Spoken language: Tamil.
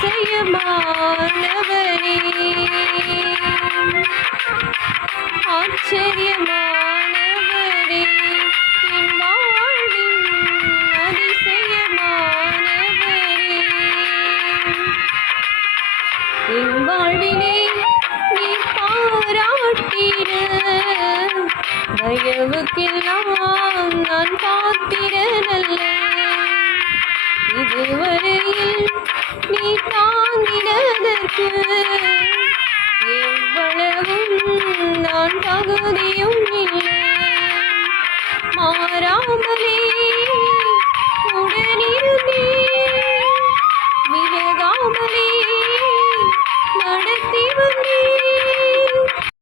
அதிசயமானவரே, ஆச்சரியமானவரே, என் வாழ்வின் அதிசயமானவரே. என் வாழ்விலே நீ பாராட்டிட தயவுக்கெல்லாம் நான் பாத்திரனல்ல. இதுவரையில் நீ தாங்கினதற்கு எவ்வளவும் நான் தகுதியும் இல்லை. மாறாமல்